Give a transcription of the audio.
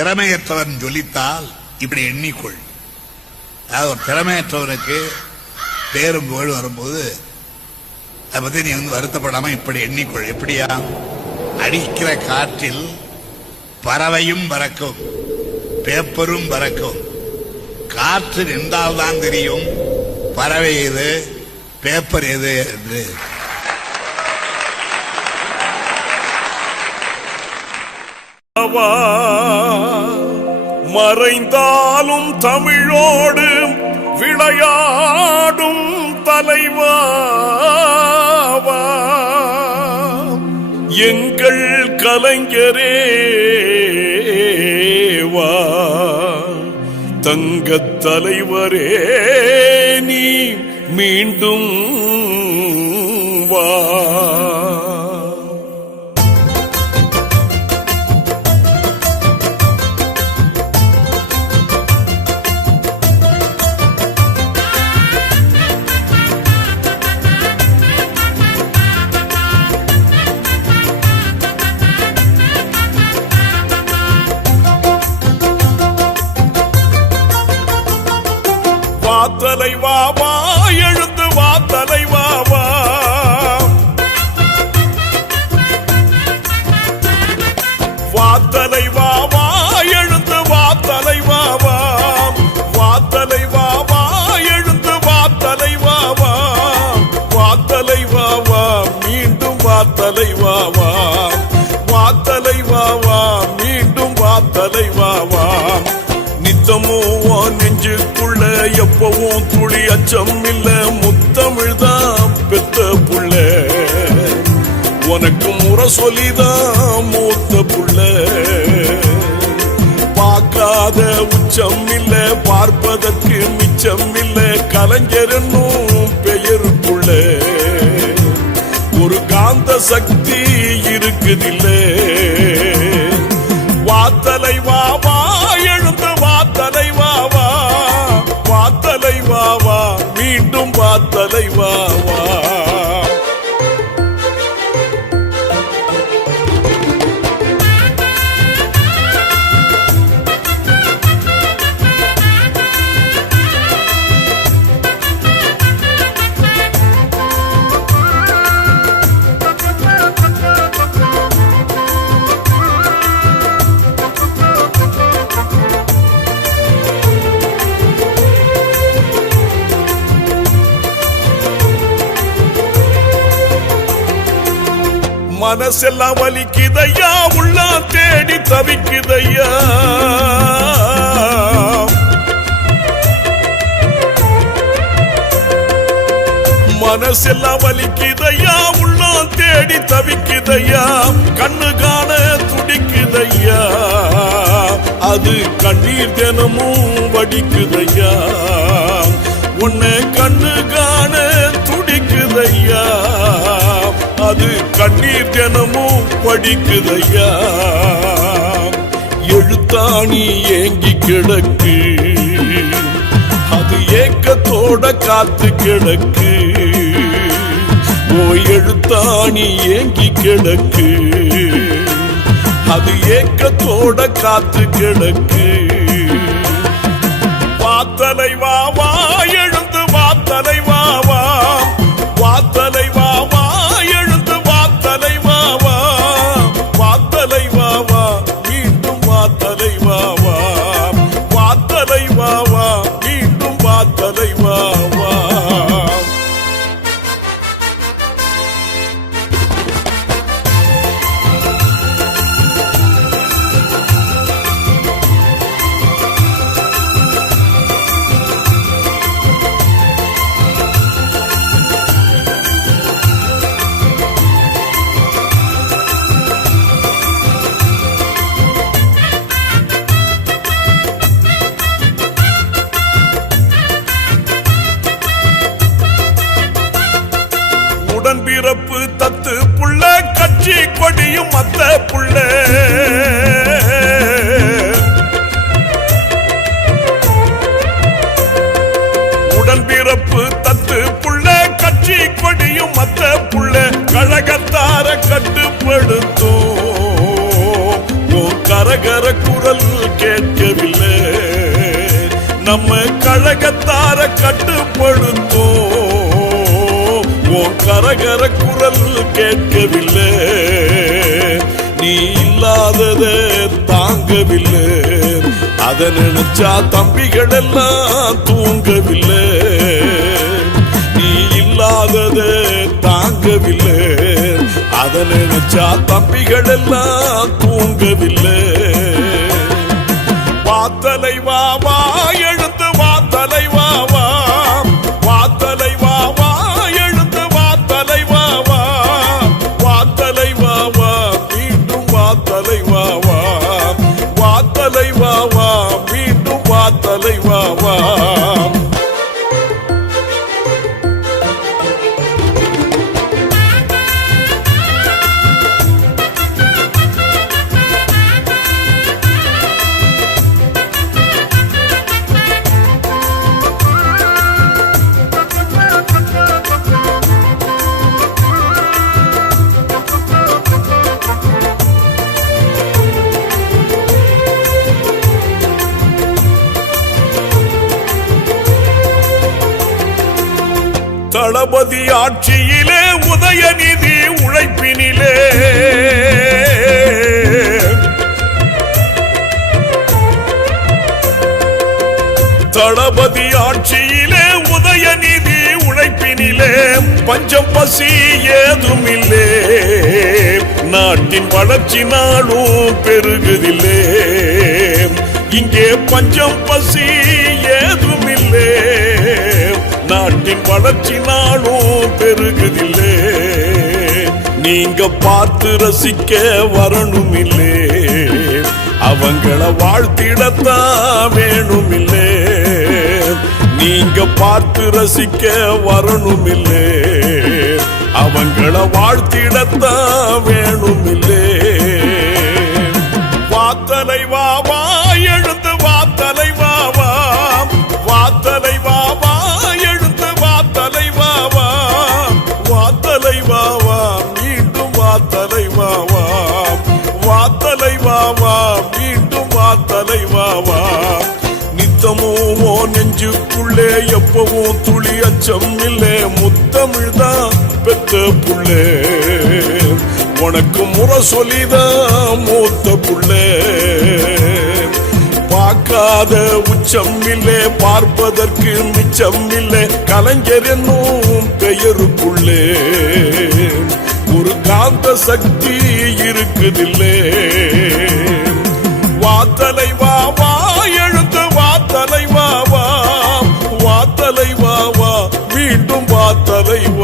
திறமையற்றவன் ஜொலித்தால் இப்படி எண்ணிக்கொள். அதாவது ஒரு திறமையற்றவனுக்கு பேரும் புகழ் வரும்போது அதை பத்தி நீ வருத்தப்படாம இப்படி எண்ணிக்கொள். எப்படியா? அடிக்கிற காற்றில் பறவையும் பறக்கும், பேப்பரும் பறக்கும். காற்று நின்றால்தான் தெரியும் பறவை எது பேப்பர் எது என்று. மறைந்தாலும் தமிழோடு விளையாடும் தலைவா, எங்கள் கலைஞரே வா, தங்கத் தலைவரே நீ மீண்டும் வா. தலைவா வா, எழுந்து வா தலைவா வா, வா தலைவா வா, எழுந்து வா தலைவா வா, வா தலைவா வா, எழுந்து வா தலைவா வா, வா தலைவா வா, மீண்டும் வா தலைவா வா, வா தலைவா வா, மீண்டும் வா தலைவா வா. நித்தமும் நெஞ்சுக்குள்ள எப்பவும் துளி அச்சம் இல்ல, முத்தமிழ்தான் பெத்த புள்ள, உனக்கு முறை சொல்லிதான் மூத்த புள்ள. பார்க்காத உச்சம் இல்ல, பார்ப்பதற்கு மிச்சம் இல்ல, கலைஞரனும் பெயருக்குள்ள ஒரு காந்த சக்தி இருக்குதில்ல. வா தலைவா வா, எழுந்து வா தலைவா வா, வா தலைவா வா, மீண்டும் வா தலைவா வா. மனசெல்லாம் வலிக்குதையா, உள்ள தேடி தவிக்குதையா, மனசெல்லாம் வலிக்குதையா, உள்ள தேடி தவிக்குதையா, கண்ணு காண துடிக்குதையா, அது கண்ணீர் தினமும் வடிக்குதையா, உன்னை கண்ணு காண துடிக்குதையா, அது கண்ணீர் தினமும் வடிக்குதையா. எழுத்தாணி ஏங்கி கிடக்கு, அது ஏக்கத்தோட காத்து கிடக்கு, ஓ எழுத்தாணி ஏங்கி கிடக்கு, அது ஏக்கத்தோட காத்து கிடக்கு. வா தலைவா வா, எழுந்து வா தலைவா வா, வா தலைவா வா, எழுந்து வா தலைவா வா, வா தலைவா வா, மீண்டும் வா தலைவா வா, வா தலைவா வா, மீண்டும் வா தலைவா வா. நம்ம கழகத்தார கட்டுப்படுத்தும் உன் கரகர குரல் கேட்கவில்லை, நீ இல்லாதத தாங்கவில்லை, அத நினைச்சா தம்பிகள் எல்லாம் தூங்கவில்லை, நீ இல்லாதத தாங்கவில்லை, அத நினைச்சா தம்பிகள் எல்லாம் தூங்கவில்லை. வா தலைவா வா எழுந்து வா தலைவா வா, வா தலைவா வா எழுந்து வா தலைவா வா, வா தலைவா வா மீண்டும் வா தலைவா வா, வா தலைவா வா மீண்டும் வா தலைவா வா. தளபதி ஆட்சியிலே உதயநிதி உழைப்பினிலே, தளபதி ஆட்சியிலே உதயநிதி உழைப்பினிலே பஞ்சம் பசி ஏதுமில்லே, நாட்டின் வளர்ச்சி நாளும் பெருகுதில்லே, இங்கே பஞ்சம் பசி ஏதுமில்லே, நாட்டின் வளர்ச்சி நாளும் பெருகுதில்லே, நீங்க பார்த்து ரசிக்க வரணுமில்லே, அவங்கள வாழ்த்திடத்தான் வேணுமில்லே, நீங்க பார்த்து ரசிக்க வரணுமில்லே, அவங்கள வாழ்த்திடத்தான் வேணுமில்லே. வா தலைவா வா எழுந்து வா தலைவா வா, வா தலைவா வா எழுந்து வா தலைவா வா, வா தலைவா வா மீண்டும் வா தலைவா வா, வா தலைவா வா மீண்டும் வா தலைவா வா. நித்தமும் ஓ நெஞ்சுக்குள்ளே எப்பவும் துளி அச்சம் இல்லே, முத்தமிழ்தான் பெத்த புள்ளே, உனக்கு முறை சொல்லிதான் மூத்த புள்ளே, பார்க்காத உச்சம் இல்லை பார்ப்பதற்கு மிச்சம் இல்லை, கலைஞர் என்னும் பெயருக்குள்ளே ஒரு காந்த சக்தி இருக்குதில்லே. வா தலைவா வா எழுந்து வா தலைவா வா, வா தலைவா வா மீண்டும் வா தலைவா